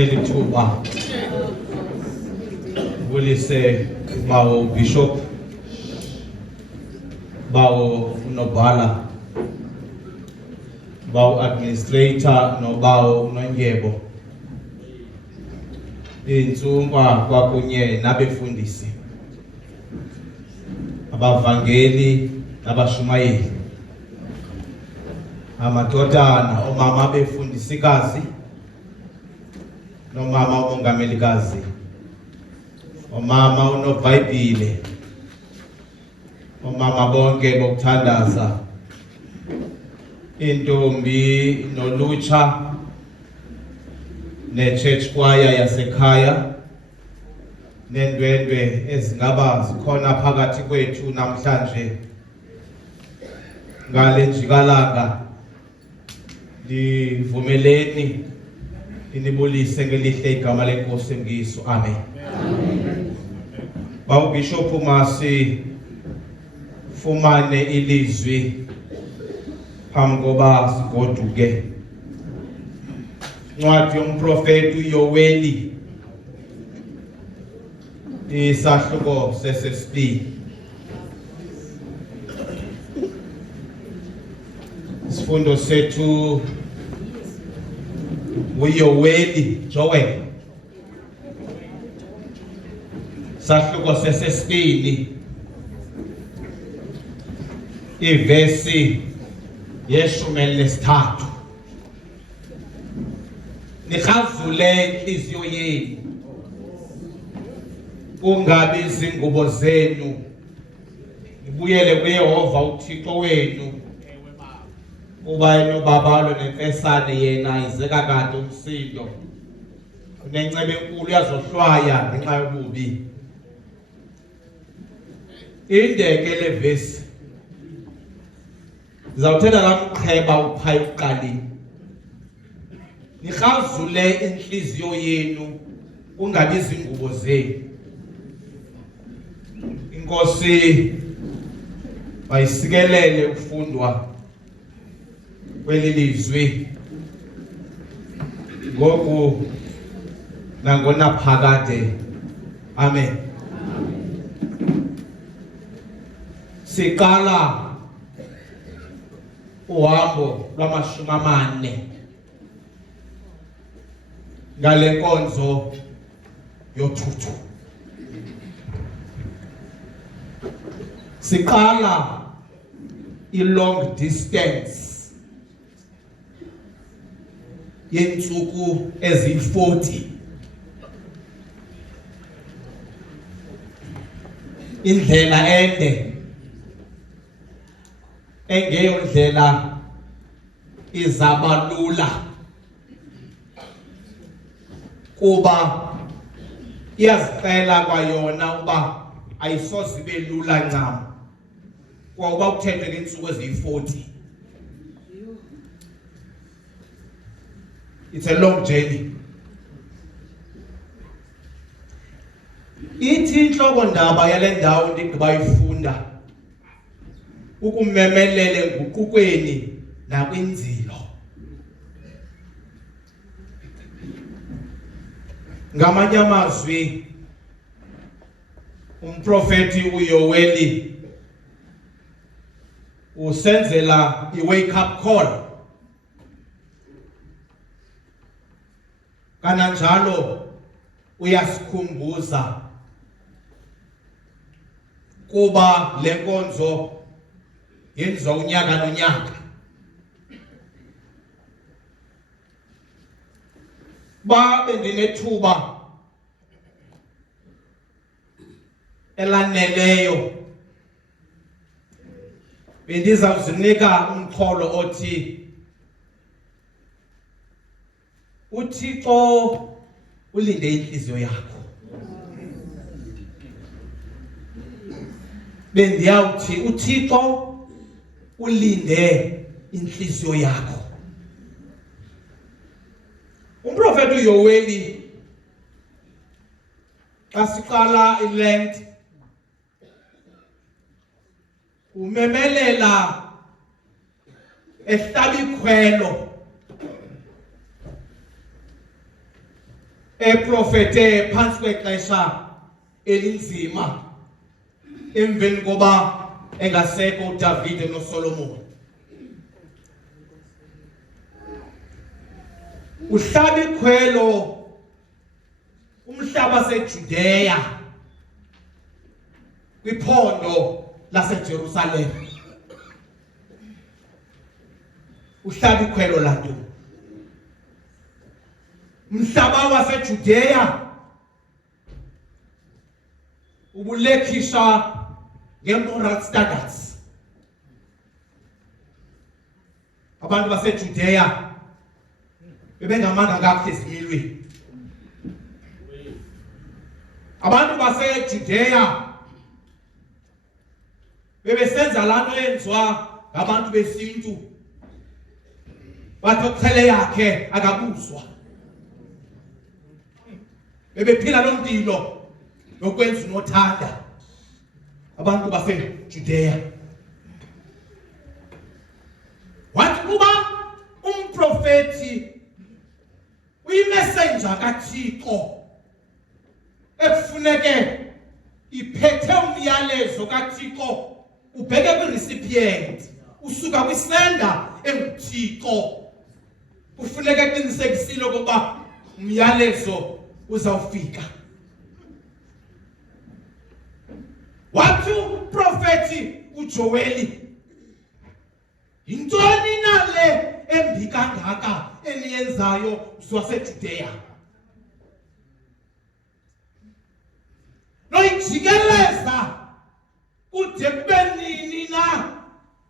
lithuba kulise bawo bishop bawo nobhala bawo administrator nobawo nonyebo insumpa kwakunye nabefundisi abavangeli nabashumayeli amadodana omama befundisikazi nomama umongamelikazi omama unoBhayibhile omama bonke bokuthandaza intombi nolutsha ne-church choir yasekhaya nendwendwe ezingaba zikhona phakathi kwethu namhlanje ngale njikalanga livumeleni inibulise ngelihle igama lenkosi ngiso amen. Bawo bishop masi fumane ilizwi phambi koba sigoduke ncwadi yomprofeti uYoweli isahluko sesesibili isifundo sethu uYoweli Joel sahluko sesesibili ivesi ye-13 nikhazule inhliziyo yenu kungabi izingubo zenu nibuyele kuYehova uThixo wenu kuba yena ubabalo nemfesane yena izeka kade umsindo unencebe enkulu yazohlwaya ngenxa yobubi indeke levesi zawuthetha namqheba uphayi uqaleni nikhazule inhliziyo yenu kungabi izingubo zenu inkosi bayisikelele ukufundwa kweli lizwi ngoku nangona phakade amen. Siqala uhambo lwama-40 ngale nkonzo yothuthu. Siqala i-long distance yentsuku eziyi-40 indlela ende engeyo ndlela izabalula kuba iyazicela kwayona uba ayisoze ibe lula ncam kwakuba kuthethwe ngeentsuku eziyi-40. It's a long journey. Ithi inhloko ndaba yale ndawo ndigqibayifunda ukumemelele nguqukweni nakwinzilo. Ngamanye amazwi umprofeti uYoweli usenzela i-wake up call. Kananjalo uyasikhumbuza kuba le nkonzo yenziwa unyaka nonyaka. Ba bendinethuba elaneleyo bendizawuzinika umxholo othi uThixo ulinde inhliziyo yakho. Bendiyawuthi uThixo ulinde inhliziyo yakho. Umprofeti uYoweli xa siqala iLent umemelela ehlaba ikhwelo eprofete phansi kwexesha elinzima emveni koba engasekho uDavide noSolomon. Uhlaba ikhwelo umhlaba seJudeya kwiphondo laseJerusalem. Uhlaba ikhwelo lanto umhlaba waseJudeya ubulekhisha ngemoral standards. Abantu baseJudeya bebengamanga kakuhle ezimilweni. Abantu baseJudeya bebesenza lanto yenziwa ngabantu besintu. Bathi oqhele yakhe akabuzwa. Bebephila lo mpilo nokwenza unothanda. Abantu baseJudeya. Wathi kuba umprofeti uyimessenger kaThixo ekufuneke iphethe umyalezo kaThixo ubheke kwirecipient usuka kwisenda enguThixo. Kufuneka eqinisekisile ukuba umyalezo uzawufika. Wathi uprofeti uJoeli, yintoni nale embi kangaka eniyenzayo msiwaseJudeya? Noyijikeleza kude kube nini na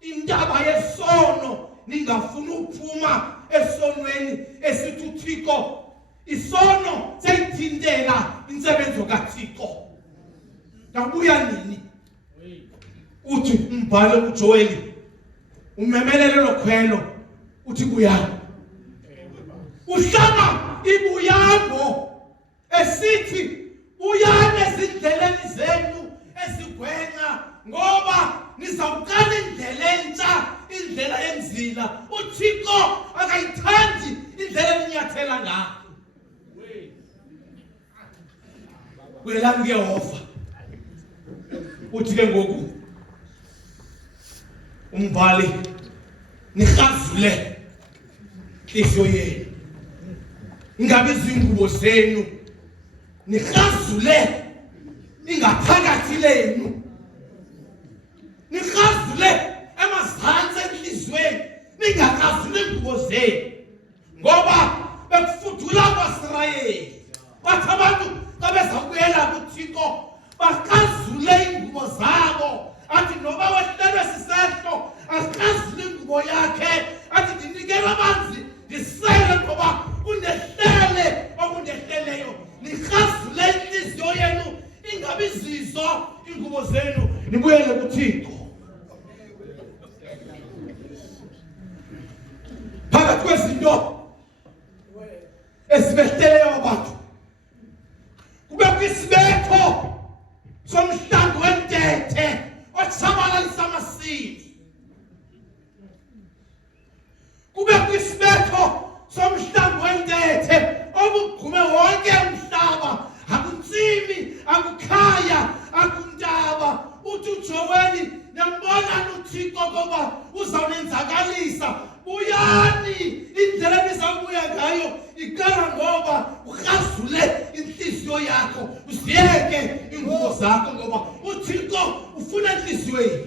indaba yesono ningafuni uphuma esonweni esithi uThixo isono seyithintela insebenzo kaThixo? Ngabuya nini? Uthi umbhalo uJoeli umemelele lokhwelo uthi buyani. Uhlama ibuyambo esithi uyane ezindleleni zenu ezigwenxa ngoba nizawuqala indlela entsha, indlela enzila. uThixo akayithandi indlela eninyathela ngayo. Welami kuYehova. Uthi ke ngoku umbhali nihazule inhliziyo yenu, ingabe izingubo zenu nihazule ingaphakathi lenu, nihazule emazantsi enhliziyweni ningakazuli ingubo zenu. Ngoba bekufudula kwaSirayeli bathi abantu xa bezawubuyela kuThixo bakazule ingubo zabo. Athi noba wehlelwe sisehlo akazule ingubo yakhe. Athi ndinikela amanzi ndisele ngoba undehlele okundehleleyo. Nihazule inhliziyo yenu ingabi zizo ingubo zenu nibuyele kuThixo. Phakathi kwezinto esibehleleyo abantu kube kwisibetho somhlambi wentethe otshabalalisa amasini. Kube kwisibetho somhlambi wentethe obugqume wonke umhlaba, akuntsimi, akukhaya, akuntaba. Uthi uJoeli, niyambona uThixo ngoba uzawunenzakalisa. Buyani, indlela enizawubuya ngayo iqala ngoba uhazule inhliziyo yakho, uziyeke ingubo zakho ngoba uThixo ufuna inhliziyo yenu.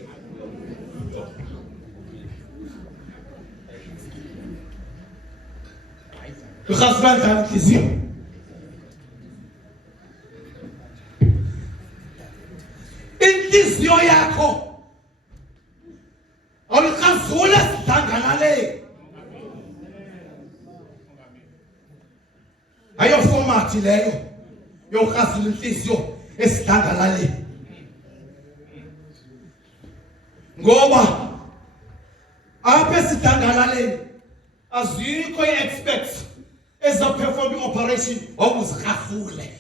Uhazula njani inhliziyo? Inhliziyo yakho awuyikhazule sidlangalaleni. Ayo format leyo yokukhazula inhliziyo esidlangalaleni. Ngoba apha esidlangalaleni azikho i-experts ezaperform i-operation okuzikhazule.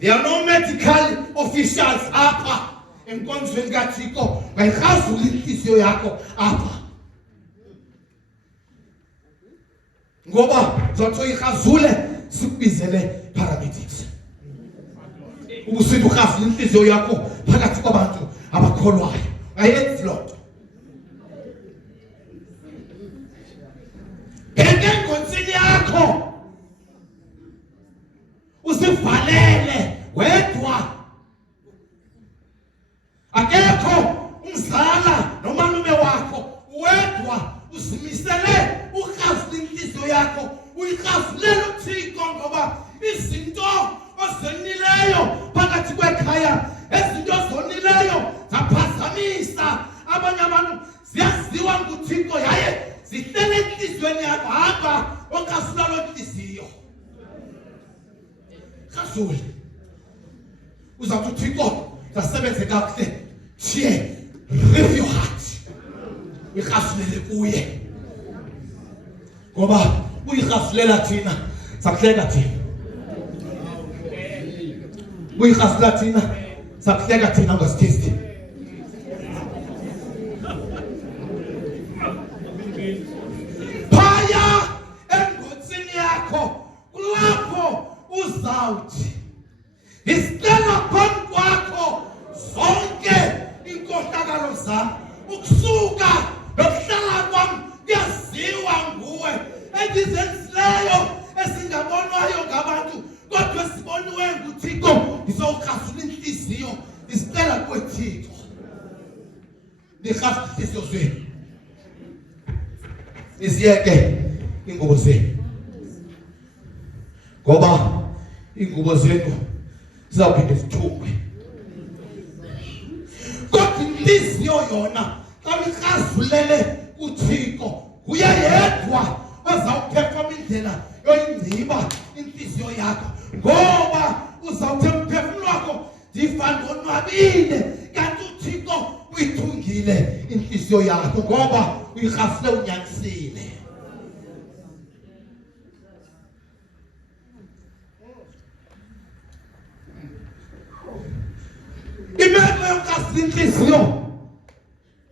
There are no medical officials apha enkonzweni kaThixo bayikhazula inhliziyo yakho apha. Ngoba zothi uyikhazule sikubizele paramedics. Ubusithi ukhafule inhliziyo yakho phakathi kwabantu abakholwayo. Ayenzi lokho. Engonsini yakho usivalele wedwa. Akekho umzala nomalume wakho wedwa usimisele ukhafule inhliziyo yakho uyikhafulele uThixo ngoba izinto ozonileyo phakathi kwekhaya ezinto ozonileyo zaphazamisa abanye abantu ziyaziwa nguThixo yaye zihlele enhliziyweni yakho hamba okhafula lo nhliziyo. Khafule uzathi uThixo zasebenze kakuhle thiye with your heart uyikhafulele kuye ngoba uyikhafulele thina sakuhleka thina uyikhafula thina sakuhleka thina ngasithisti. Phaya engonsini yakho kulapho uzawuthi isicela phambi kwakho zonke inkohlakalo zami ukusuka nokuhlala kwami kuyaziwa nguwe endizenzileyo esingabonwayo ngabantu kodwa esiboniwe nguThixo ngizowukhafula inhliziyo isicela kuwe Thixo nikhafule inhliziyo zenu isiyeke ingubo zenu ngoba ingubo zenu zizawuphinde zithungwe kodwa inhliziyo yona xa uyikhafulele kuThixo uye yedwa ozawuphefoma indlela yoyingciba inhliziyo yakho ngoba uzawuthi emphefumulo wakho ndiva ndonwabile kanti uThixo uyithungile inhliziyo yakho ngoba uyikhafule unyanisile. Imeko yokukhafula inhliziyo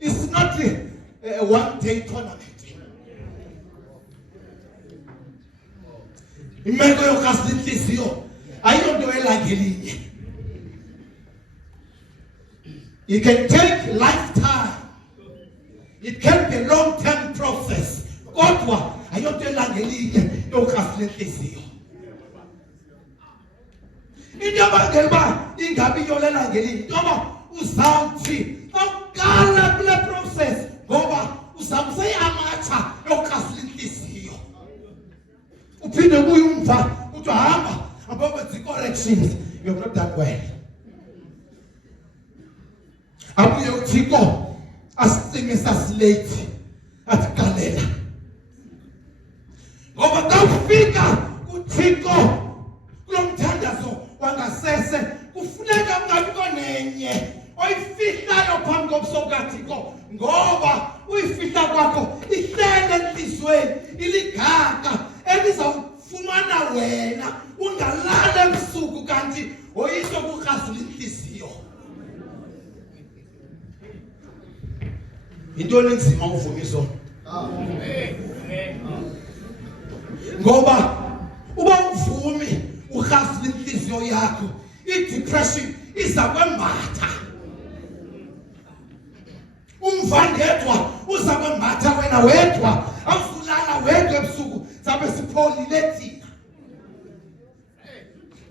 is not a one-day tournament. Imeko yokukhafula inhliziyo ayiyonto elanga elinye. It can take lifetime. It can be a long-term process. Kodwa ayiyonto elanga elinye yokukhafula inhliziyo. Into abangela uba ingabi yolela ngelinye ngoba uzawuthi awuqala kule process ngoba uzawube seyamatha yokukhafula inhliziyo uphinde kuye umva uthi hamba abakwenza corrections you've not done well. Abuye uThixo asicime sasilate athi galela ngoba xa ufika uThixo kulomthandazo wangasese kufuneka ungabikho nenye oyifihlayo phambi kobuso bukaThixo ngoba uyifihla kwakho ihlele enhliziyweni iligaga elizawufumana wena ungalala ebusuku kanti oyinto kukhazula inhliziyo. Intoni enzima uvumiso ngoba uba uvumi ukhafula inhliziyo yakho i-depression iza kwembatha umvandedwa uza kwembatha wena wedwa awuzulala wedwa ebusuku sabe sipholile thina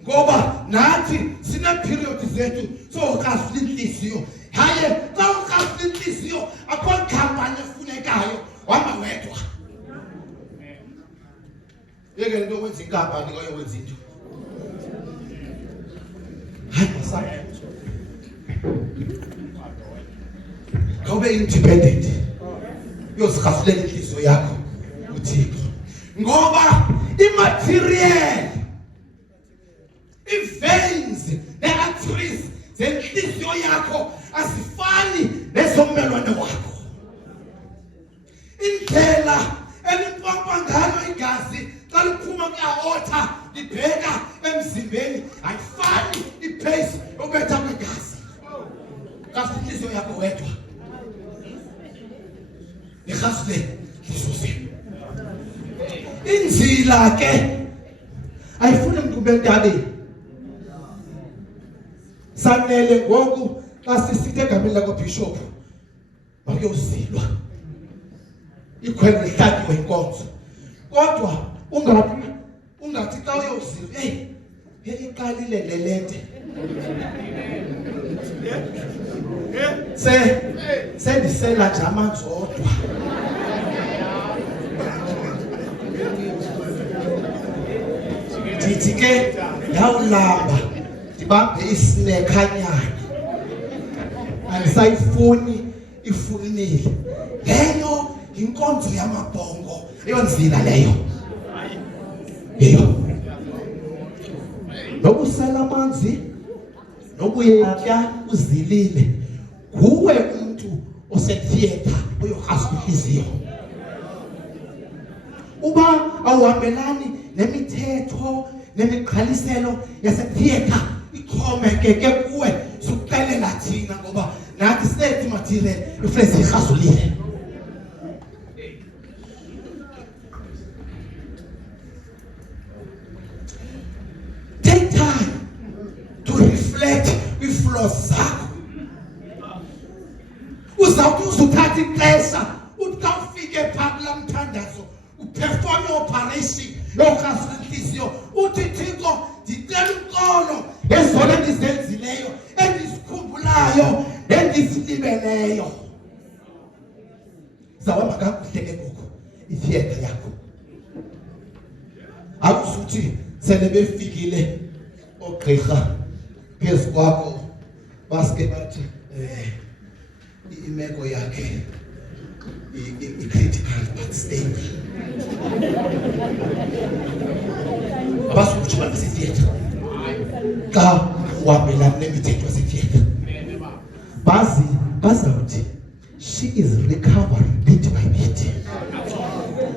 ngoba nathi sine-period zethu sokukhafula inhliziyo. Haye xa ukhafula inhliziyo akho khampani efunekayo wama wedwa yeke lento okwenza inkampani koyokwenza into hayi masana kawube independent yozikhafulela inhliziyo yakho uThixo ngoba imaterial i-veins ne-arteries zenhliziyo yakho asifani nezommelwane wakho. Indlela elimpompa ngayo igazi xa liphuma kwi-aorta libheka emzimbeni ayifani ipace yokubetha kwegazi. Khafula inhliziyo yakho wedwa nikhafule inhliziyo zenu. Inzila ke bentabeni sanele ngoku xa sisithe egameni lakwaBishop akuyozilwa ikhwelo lihlakiwe inkonzo kodwa ungathi xa uyozilwa iqalile lelente sendisela nje amanzi odwa ndithi ke yawulamba ndibambe isinekanyana andisayifuni ifunile leyo inkonzo yamabhongo eyonzila leyo nokusela amanzi nokuyatya uzilile nguwe umuntu osetheater oyohasa inhliziyo uba awuhambelani nemithetho nemiqhaliselo yasetheater ixhomekeke kuwe sukuxelela thina ngoba nathi sinethi material ifrezi ihazulile take time to reflect with-flaws zakho uzawuthi uzuthatha ixesha uthi xa ufike phaa kulaa mthandazo uperforme operation yokuhazula inhliziyo uthi Thixo ndicela uxolo ngezona endizenzileyo endizikhumbulayo endizilibeleyo zawuhamba kakuhle ke ngoku itheater yakho akuzuthi sele befikile ogqirha phezu kwakho baske bathi imeko yakhe i-critical but stable abasukuthi basetheater xa uhambelana nemithetho yasetheater bazawuthi she is recovering bit by bit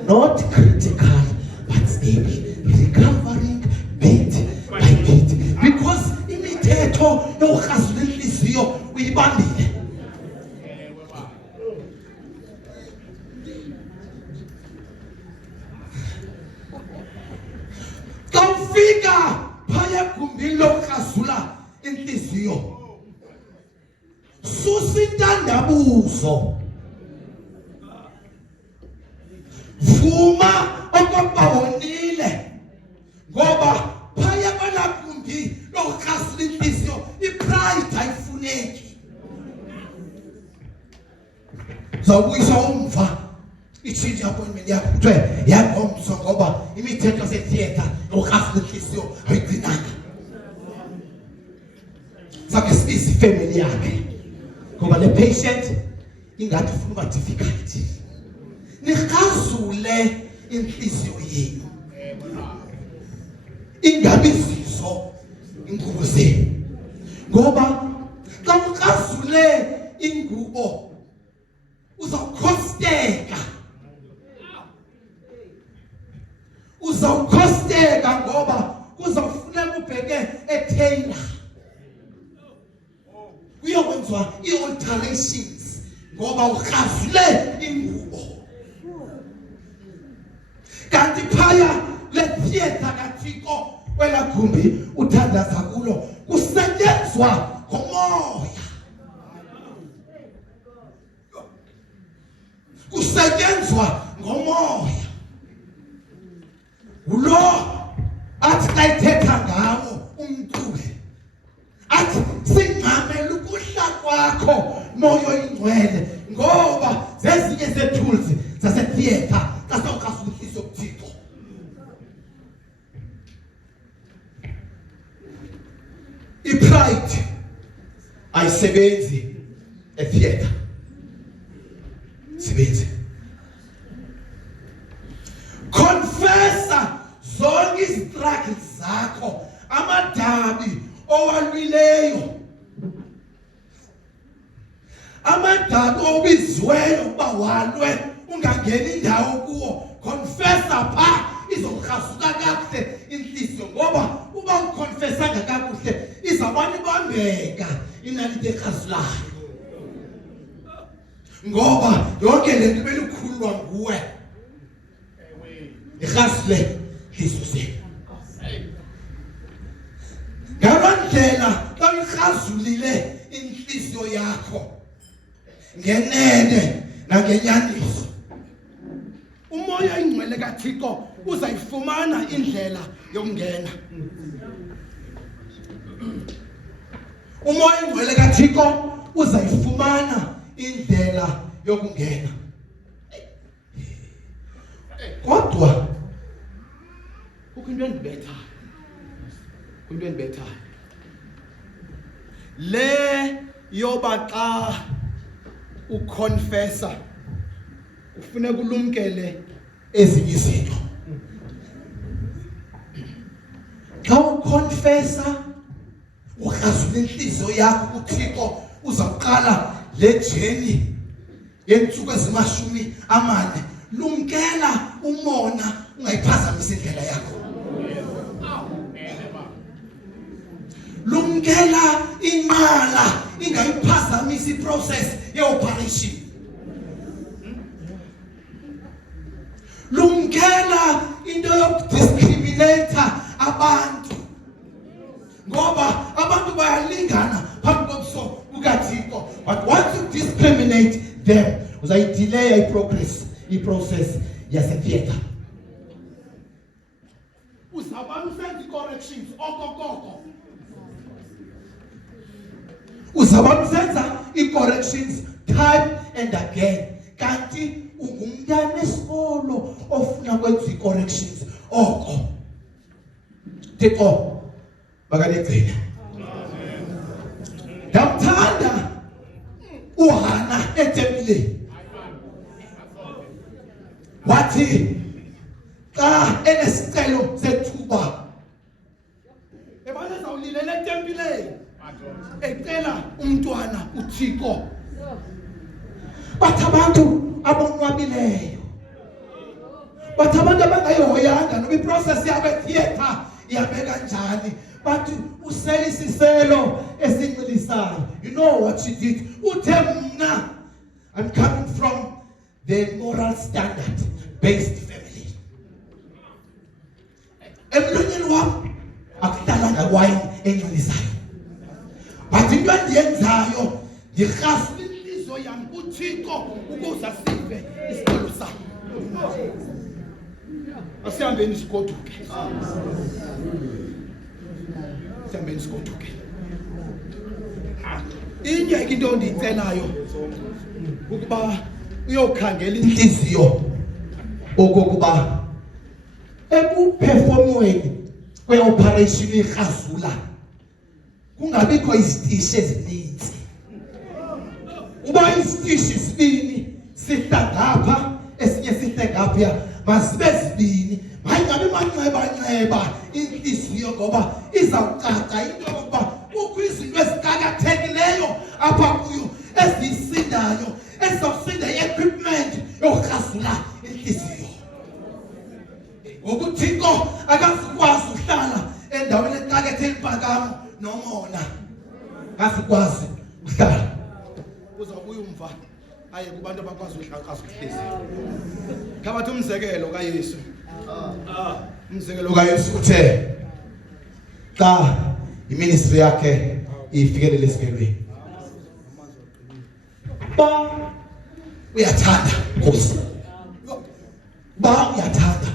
not critical but stable recovering bit by bit because imithetho yokuhazula inhliziyo uyibambile xa ufika phaya egumbini lokuhazula inhliziyo susa intandabuzo vuma okokuba wonile ngoba phaya kwelaa gumbi lokuhazula inhliziyo ipride ayifuneki zawubuyisa umva i-change appointment yakho kuthiwe yangomso ngoba imithetho yasetheater yokuhazula inhliziyo ayigcinanga sakhe sibize ifamily yakhe ngoba le patient ingathi ufuna uba difficult nihazule inhliziyo yenu ingabi zizo ingubo zenu ngoba xa uhazule ingubo uzawukhosteka ngoba kuzawufuneka ubheke etailor kuyokwenziwa i-alterations ngoba uhazule ingubo kanti phaya le theater kaThixo kwela gumbi uthandaza kulo kusetyenzwa ngomoya kusetyenzwa ngomoya ulo athi xa ithetha ngawo umculi athi singxamele ukuhla kwakho moya oyingcwele ngoba zezinye ze-tools zasetheater xa sawuhazula inhliziyo kuThixo ipride ayisebenzi etheater sebenzi confessa zonke istruggles zakho amadabi owalwileyo amadabi obiziweyo ukuba walwe ungangeni indawo kuwo confessa phaa izokuhazula kakuhle inhliziyo ngoba uba ukonfesanga kakuhle izawubani ibambeka inaliti ehazulayo ngoba yonke le nto belukhululwa nguwe ihazule inhliziyo zenu ndlela xa uyirhazulile inhliziyo yakho ngenene nangenyaniso, umoya oyingcwele kaThixo uzayifumana indlela yokungena. Umoya oyingcwele kaThixo uzayifumana indlela yokungena. Kodwa kukho into endibethayo, le yoba xa ukonfesa kufuneka ulumkele ezinye izinto. Xa ukonfesa urhazula inhliziyo yakho kuThixo, uzawuqala le journey yentsuku ezimashumi-amane. Lumkela umona ungayiphazamisa indlela yakho. Lumkela inqala ingayiphazamisa iprocess ye-operation. Lumkela into yokudiscriminata abantu, ngoba abantu bayalingana phambi kobuso bukaThixo, but once you discriminate them uzayidelay i-process yasetheatre. Uzabamsenza i-corrections okokoko, uzabamsenza i-corrections time and again, kanti ungumntana esikolo ofuna kwenza i-corrections oko. Thixo makanigcine. Ndamthanda uHana etempileni, wathi xa enesicelo sethuba ebana zawulilela etempileni ecela umntwana uThixo. Bathi abantu abonwabileyo, bathi abantu abangayihoyanga noba iprocess yabo etheatre ihambe kanjani, bathi uselisiselo esinxilisayo. You know what she did? Uthe mna I'm coming from the moral standard based family. Emlonyeni wam akuhlalanga wine enxilisayo, but into endiyenzayo ndirhasula inhliziyo yam kuThixo ukuze asive isicelo sakho. Asihambeni sigoduke, sihambeni sigoduke. Inye into endiyicelayo ukuba uyokhangela inhliziyo okokuba ekuperformweni kwe-operation irhazula kungabikho izitishi ezininzi. Uba isitishi sibini sihla ngapha esinye sihle ngapha, masibe zibini, mayingabi manxeba inhliziyo, ngoba izawucaca into yokuba kukho izinto eziqakathekileyo apha kuyo eziyisindayo, ezizawusinda i-equipment yokurhazula inhliziyo. ngokuThixo akazikwazi uhlala endaweni eqakethe eliphakamo nomona, akazikwazi uhlala. Uzabuya umva aye kubantu abakwazi uhlakaza inhliziyo. Khabathi umzekelo kaYesu, umzekelo kaYesu uthe xa iministry yakhe ifikelele esigelweni, ba uyathanda Nkosi, ba uyathanda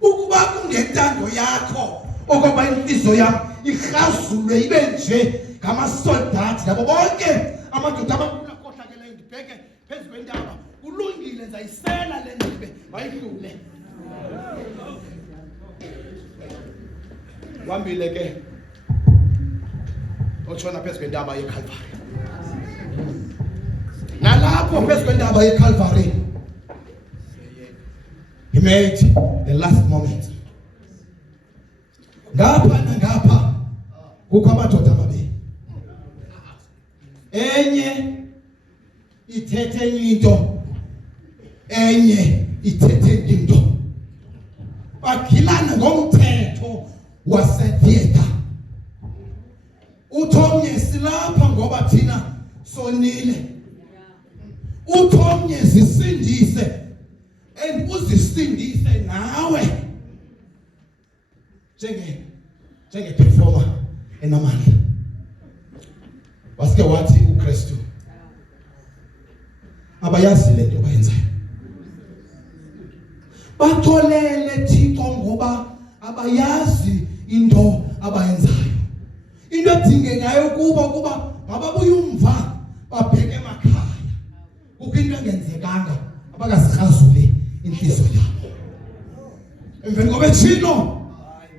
ukuba kungentando yakho okoba inhliziyo yami irhazulwe ibe nje ngamasoldathi labo bonke amadoda amakhulu akhohlakeleyo, ndibheke phezu kwentaba, kulungile ndizayisela le ndebe mayihlule. Wambile ke otshona phezu kwentaba yeCalvary, nalapho phezu kwentaba yeCalvary he made the last moment. Ngapha nangapha kukho amadoda amabili, enye ithethe into, enye ithethe into, bagilana ngomthetho wasetheatre. Uthomnye silapha ngoba thina sonile, uthomnye sisindise and uzisindise nawe njenge performer enamandla. Wasike wathi uKristu abayazi lento bayenzayo. Batholele Thixo ngoba abayazi into abayenzayo. Into edingekayo kuba ababuye umva babheke emakhaya. Kukho into engenzekanga abakazihazule inhliziyo yabo. Emveni kobe tshino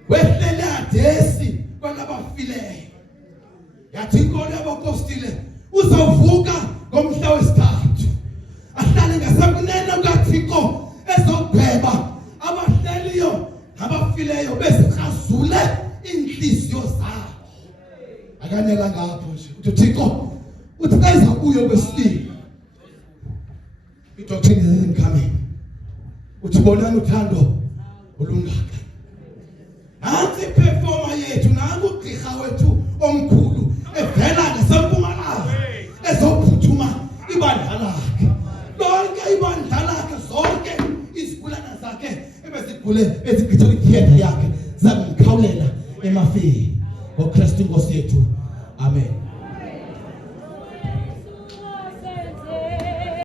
wehlele adesi kwanabafileyo. Yathi inkolo yabapostile uzovuka ngomhla wesithathu. Ahlale ngasekunene kukaThixo ezogweba abahleliyo nabafileyo bezihazule inhliziyo zabo. Akanela ngapho nje. Uthi Thixo uthi xa izabuya kwesibili. Idoctrine is incoming. Uthi bonani uthando olungaka. Nansi performer yethu nangu ugqirha wethu omkhulu evela ngasempumalanga ezophuthuma ibandla lakhe. Lonke ibandla lakhe zonke izigulana zakhe ebezigule ezigqithe itheater yakhe zamkhawulela emafeni. ngoKristu Nkosi yethu. Amen.